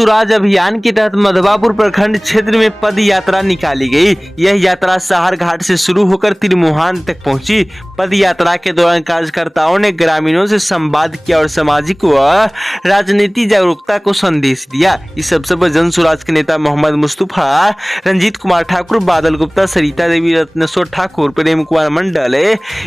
सुराज अभियान के तहत मधवापुर प्रखंड क्षेत्र में पद यात्रा निकाली गई। यह यात्रा सहार घाट से शुरू होकर तिरमुहान तक पहुंची। पद यात्रा के दौरान कार्यकर्ताओं ने ग्रामीणों से संवाद किया और सामाजिक व राजनीतिक जागरूकता को संदेश दिया। इस अवसर पर जन सुराज के नेता मोहम्मद मुस्तफा, रंजीत कुमार ठाकुर, बादल गुप्ता, सरिता देवी, रत्नेश्वर ठाकुर, प्रेम कुमार मंडल,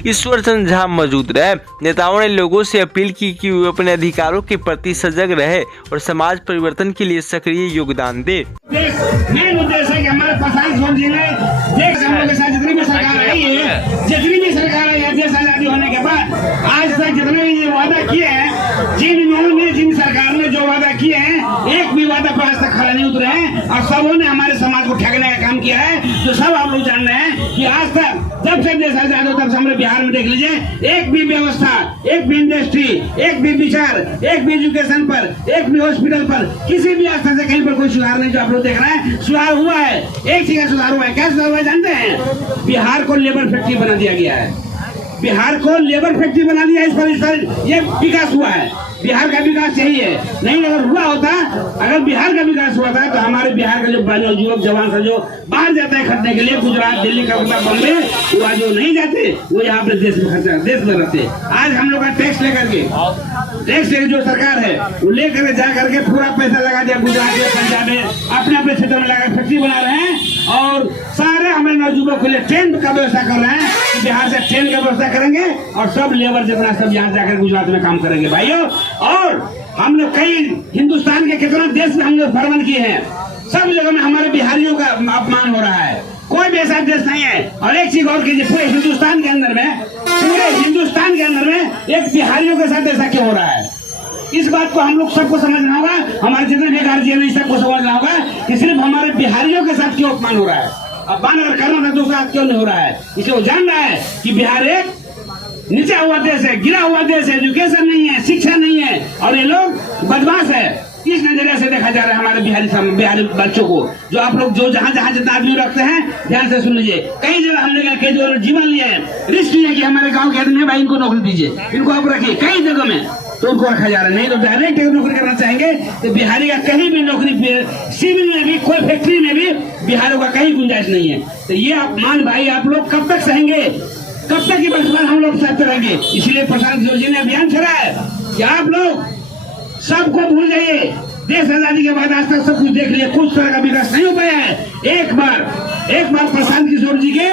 ईश्वर चंद झा मौजूद रहे। नेताओं ने लोगों से अपील की कि वे अपने अधिकारों के प्रति सजग रहे और समाज परिवर्तन के लिए सक्रिय योगदान दे। मेन उद्देश्य है कि हमारे प्रशांत सोन जी ने देश हम लोग के साथ जितनी भी सरकार आई है, जितनी भी सरकार आई है देश आजादी होने के बाद आज तक जितने भी वादा किए हैं, जिन सरकार ने जो वादा किए हैं, एक भी वादा पर आज तक खरा नहीं उतरे हैं और सबों ने हमारे समाज को ठगने का काम किया है। जो सब आप लोग जान रहे हैं कि आज तक जब से देश आजाद हो तब से हमारे बिहार में देख लीजिए, एक भी व्यवस्था, एक भी इंडस्ट्री, एक भी विचार, एक भी एजुकेशन पर, एक भी हॉस्पिटल पर, किसी भी स्तर से कहीं पर कोई सुधार नहीं। जो आप लोग देख रहे हैं सुधार हुआ है, एक चीज का सुधार हुआ है। क्या सुधार हुआ है जानते हैं? बिहार को लेबर फैक्ट्री बना दिया गया है। बिहार को लेबर फैक्ट्री बना दिया, इस पर ये विकास हुआ है। बिहार का विकास यही है। नहीं अगर हुआ होता, अगर बिहार का विकास हुआ था तो हमारे बिहार का जो युवक जवान था जो बाहर जाता है खटने के लिए, गुजरात, दिल्ली, कलकत्ता, बम्बे, वो आज जो नहीं जाते वो यहाँ अपने देश में खर्चा, देश में रहते। आज हम लोग का टैक्स लेकर के, टैक्स जो सरकार है वो लेकर जा करके पूरा पैसा लगा दिया गुजरात में, पंजाब में, अपने अपने क्षेत्र में लगा फैक्ट्री बना रहे हैं और सारे हमें नौजुवकों के लिए ट्रेन का व्यवस्था कर रहे हैं। बिहार से ट्रेन का व्यवस्था करेंगे और सब लेबर जितना सब यहाँ जाकर गुजरात में काम करेंगे भाइयों। और हम लोग कई हिंदुस्तान के कितना देश में हम लोग भ्रमण किए हैं, सब जगह में हमारे बिहारियों का अपमान हो रहा है। कोई भी ऐसा देश नहीं है। और एक चीज और कीजिए, पूरे हिंदुस्तान के अंदर में एक बिहारियों के साथ ऐसा क्यों हो रहा है? इस बात को हम लोग सबको समझना होगा। हमारे जितने भी गार्जियन है सबको समझना होगा कि सिर्फ हमारे बिहारियों के साथ क्यों अपमान हो रहा है। अपमान अगर करना था तो साथ क्यों नहीं हो रहा है? इसलिए वो जान रहा है कि बिहार एक नीचा हुआ देश है, गिरा हुआ देश है, एजुकेशन नहीं है, शिक्षा नहीं है और ये लोग बदमाश है। इस नजरिए से देखा जा रहा है हमारे बिहारी बच्चों को। जो आप लोग जो जहाँ जहाँ जितना आदमी रखते हैं ध्यान से सुन लीजिए। कई जगह हमने केजरीवाल जीवन लिया है, रिस्क लिया कि हमारे गांव के आदमी भाई इनको नौकरी दीजिए, इनको आप रखिए। कई जगह में तो उनको रखा जा रहा है। नहीं तो डायरेक्ट नौकरी करना चाहेंगे तो बिहारी का कहीं भी नौकरी, सिविल में भी, कोई फैक्ट्री में भी बिहारियों का कहीं गुंजाइश नहीं है। तो ये अपमान भाई आप लोग कब तक सहेंगे? कब तक ये बर्बाद हम लोग सहते रहेंगे? इसलिए प्रशांत जी ने अभियान छेड़ा है कि आप लोग सबको भूल जाइए। देश आजादी के बाद आज तक सब कुछ देख लिया, कुछ तरह का विकास नहीं हो पाया है। एक बार प्रशांत किशोर जी के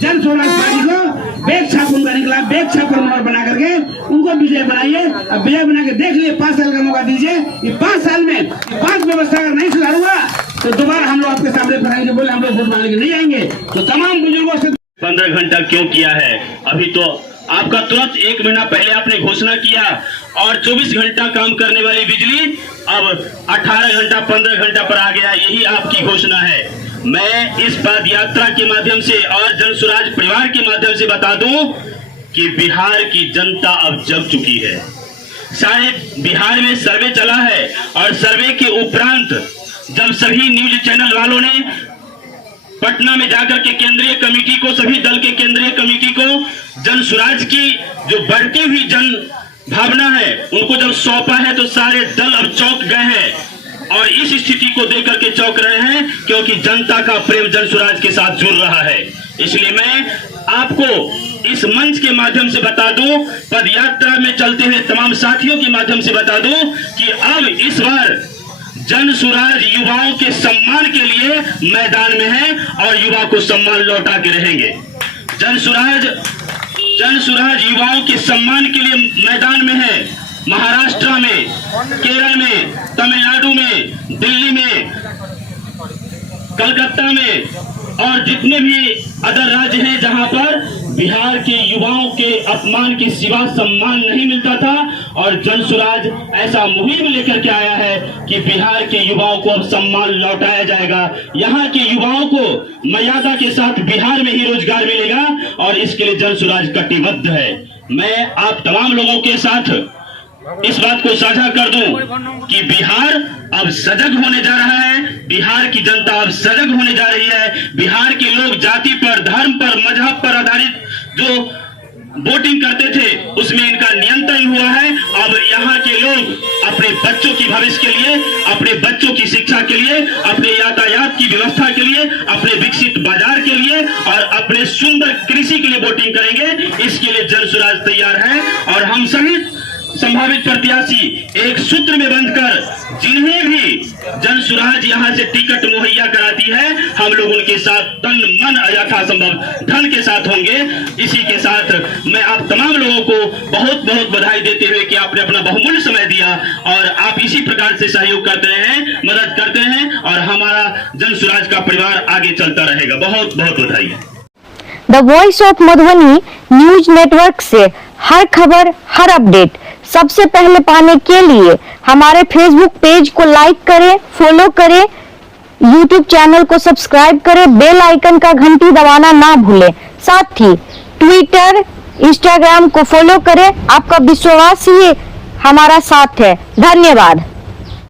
जन स्वराज पार्टी को बैग छाप उनका निकला, बैग छाप पर बना करके उनको विजय बनाइए। अब विजय बना के देख लिए, 5 साल का मौका दीजिए। 5 साल में 5 व्यवस्था अगर नहीं सुधार हुआ तो दोबारा हम लोग आपके सामने बनाएंगे, बोले हम लोग वोट मांगने के नहीं आएंगे। तो तमाम बुजुर्गों से 15 घंटा क्यों किया है? अभी तो आपका तुरंत 1 महीना पहले आपने घोषणा किया और 24 घंटा काम करने वाली बिजली अब 18 घंटा 15 घंटा पर आ गया। यही आपकी घोषणा है। मैं इस पद यात्रा के माध्यम से और जन सुराज परिवार के माध्यम से बता दूं कि बिहार की जनता अब जग चुकी है। शायद बिहार में सर्वे चला है और सर्वे के उपरांत जब सभी न्यूज चैनल वालों ने पटना में जाकर के केंद्रीय कमेटी को, सभी दल के केंद्रीय कमेटी को जन सुराज की जो बढ़ती हुई जन भावना है उनको जब सौंपा है तो सारे दल अब चौंक गए हैं और इस स्थिति को देख करके चौंक रहे हैं क्योंकि जनता का प्रेम जन सुराज के साथ जुड़ रहा है। इसलिए मैं आपको इस मंच के माध्यम से बता दूं, पद यात्रा में चलते हुए तमाम साथियों के माध्यम से बता दूं कि अब इस बार जन सुराज युवाओं के सम्मान के लिए मैदान में है और युवा को सम्मान लौटा के रहेंगे। जन सुराज युवाओं के सम्मान के लिए मैदान में है। महाराष्ट्र में, केरल में, तमिलनाडु में, दिल्ली में, कलकत्ता में और जितने भी अदर राज्य हैं जहां पर बिहार के युवाओं के अपमान के सिवा सम्मान नहीं मिलता था और जन सुराज ऐसा मुहिम लेकर के आया है कि बिहार के युवाओं को अब सम्मान लौटाया जाएगा। यहाँ के युवाओं को मर्यादा के साथ बिहार में ही रोजगार मिलेगा और इसके लिए जन सुराज कटिबद्ध है। मैं आप तमाम लोगों के साथ इस बात को साझा कर दूं कि बिहार अब सजग होने जा रहा है। बिहार की जनता अब सजग होने जा रही है। बिहार के लोग जाति पर, धर्म पर, मजहब पर आधारित जो वोटिंग करते थे उसमें इनका नियंत्रण हुआ है। अब यहाँ के लोग अपने बच्चों की भविष्य के लिए, अपने बच्चों की शिक्षा के लिए, अपने यातायात की व्यवस्था के लिए, अपने विकसित बाजार के लिए और अपने सुंदर कृषि के लिए वोटिंग करेंगे। इसके लिए जन स्वराज तैयार है और हम सभी संभावित प्रत्याशी एक सूत्र में बंधकर जिन्हें भी जन स्वराज यहां से टिकट मुहैया कराती है, हम लोग उनके साथ तन मन यथासंभव धन के साथ होंगे। इसी के साथ मैं आप तमाम लोगों को बहुत बहुत बधाई देते हुए कि आपने अपना बहुमूल्य समय दिया और आप इसी प्रकार से सहयोग करते हैं, मदद करते हैं और हमारा जन स्वराज का परिवार आगे चलता रहेगा। बहुत बहुत बधाई। The voice of Madhubani news network से हर खबर, हर अपडेट सबसे पहले पाने के लिए हमारे फेसबुक पेज को लाइक करें, फॉलो करें, यूट्यूब चैनल को सब्सक्राइब करें, बेल आइकन का घंटी दबाना ना भूलें। साथ ही ट्विटर, इंस्टाग्राम को फॉलो करें। आपका विश्वास ही हमारा साथ है। धन्यवाद।